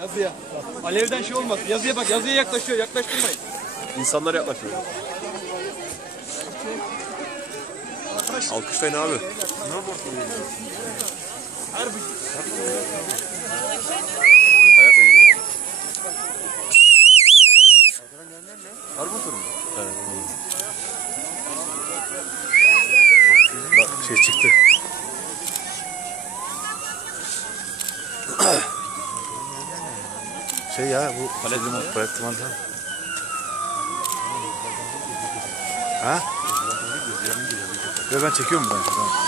Yazıya. Alevden şey olmaz. Yazıya bak yazıya yaklaşıyor. Yaklaştırmayın. İnsanlar yaklaşıyor. Alkışlayın abi. Ayaklayın. Harbi oturum. Evet. Bak şey çıktı. Şey ya bu limon değil mi? Ha? Yo ben çekiyorum buradan. Tamam.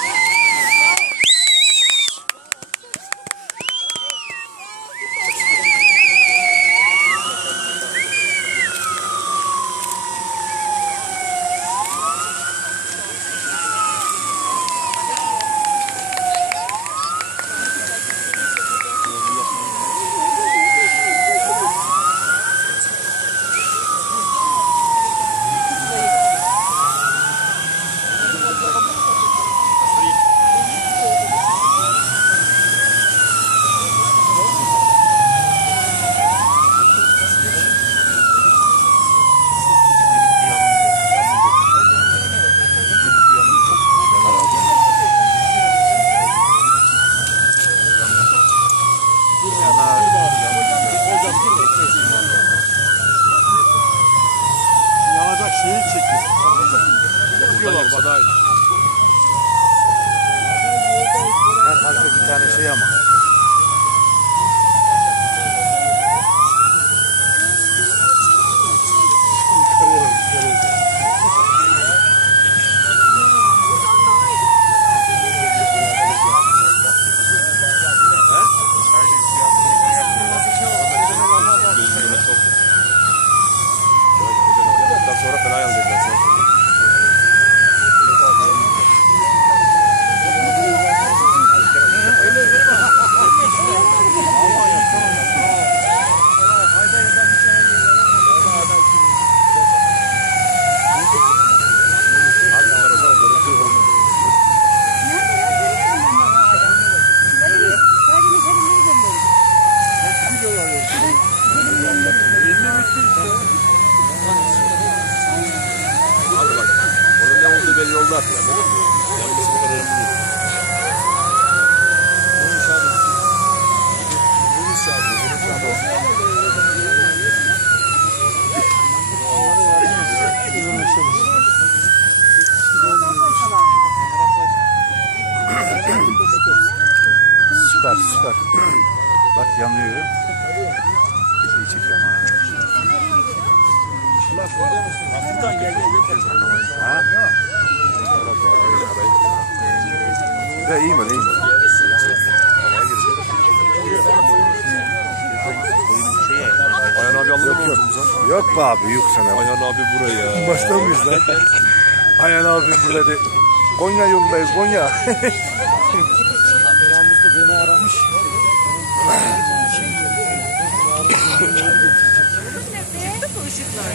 Yapıyorlar bana. Her halka bir tane şey ama. Ondan sonra fena yazacaklar sana. Abi bunlar o zaman görüntü olmuyor. Abi bak, onun oldu artık. Anladın mı? Yanması bu kadar önemli değil. Süper süper. Bak yanıyor. İyi çekiyorum ha. Ha? Ya iyi mi iyi mi? Ayhan abi alır mı omzumuza? Yok be abi yok sana. Ayhan abi buraya. Başta mıyız lan? Ayhan abim burada de. Konya yolundayız Konya. Ramızlı beni aramış.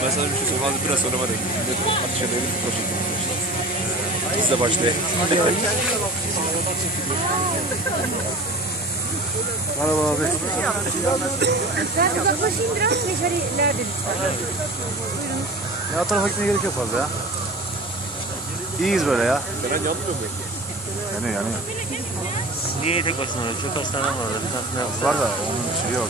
Ben sana bir şey söyleyeyim. Hadi biraz sonra var ya. Ateş edelim. Biz de başlayalım. Merhaba abi. Ben uzaklaşayım biraz meşalelerden lütfen. Ya o tarafa gitmeye gerek yok fazla ya. İyiyiz böyle ya. Ben yanmıyor mu? Yanıyor yanıyor. Niye tek başına öyle? Çok hastane var orada. Bir yapsın. Var da onun şeyi yok.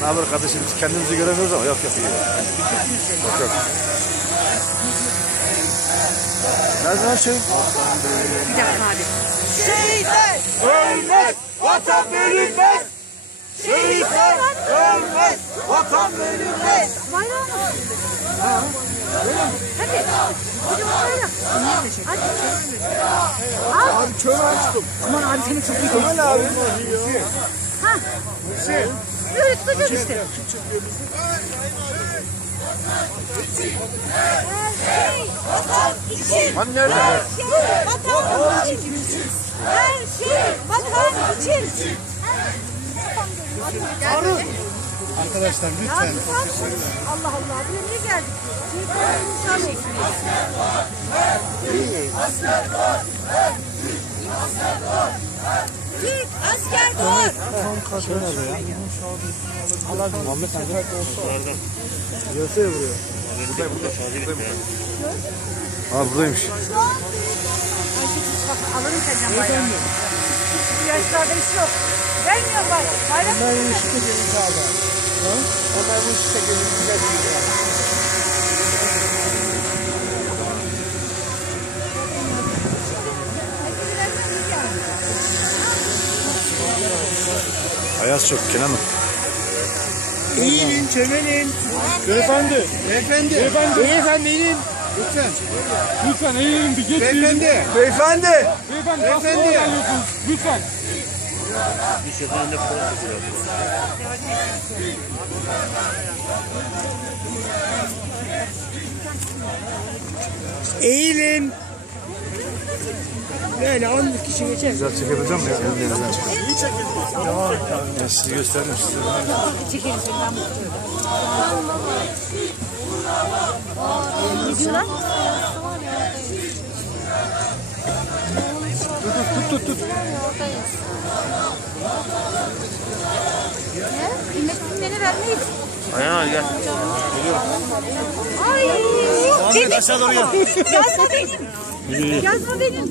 Ne haber kardeşim? Biz kendimizi göremiyoruz ama yok yok iyi. Yok yok. Nerede lan şey? Bir dakika abi. Şehitler ölmez, vatan bölünmez. Şehitler ölmez, vatan bölünmez. Bayrağı mı? Hadi. Hadi bayrak. Hadi. Al. Abi kör açtım. Aman abi seni çok iyi Kemal abi. Ha. Böyle tutacağız işte. Hani nerede? Her şey vatan için. Her şey vatan için. Arkadaşlar lütfen. Allah Allah. Buraya niye geldik? Çünkü insan bekliyor. Türk asker doğar. Görsene buraya. Burada burada taze bitti ya. Aa buradaymış. Bak alırım senden bayrağı. Bu yaşlarda iş yok. Vermiyor bak. Bayrak Onlar bu işte gelin sağda. Onlar bu işte gelin Ayaz çok Kenan'ım. Eğilin, çömelin. Beyefendi. Beyefendi. Beyefendi. Beyefendi eğilin. Lütfen. Lütfen eğilin bir geç. Beyefendi. Beyefendi. Beyefendi Beyefendi. Lütfen. Bir şoförün önünde protest yapıyor. Eğilin. Böyle 10 kişi geçer. Güzel çekebileceğim mi? Ellerinizden çekin. İyi çekin. Tamam. Ben sizi gösterdim size. çekelim seni ben mutluyum. Gidiyorlar. Tut tut tut. Ne? Kıymet filmlerini vermeyiz. Ayhan abi gel. Ay! Ahmet aşağı doğru gel. Benim. Yazma benim.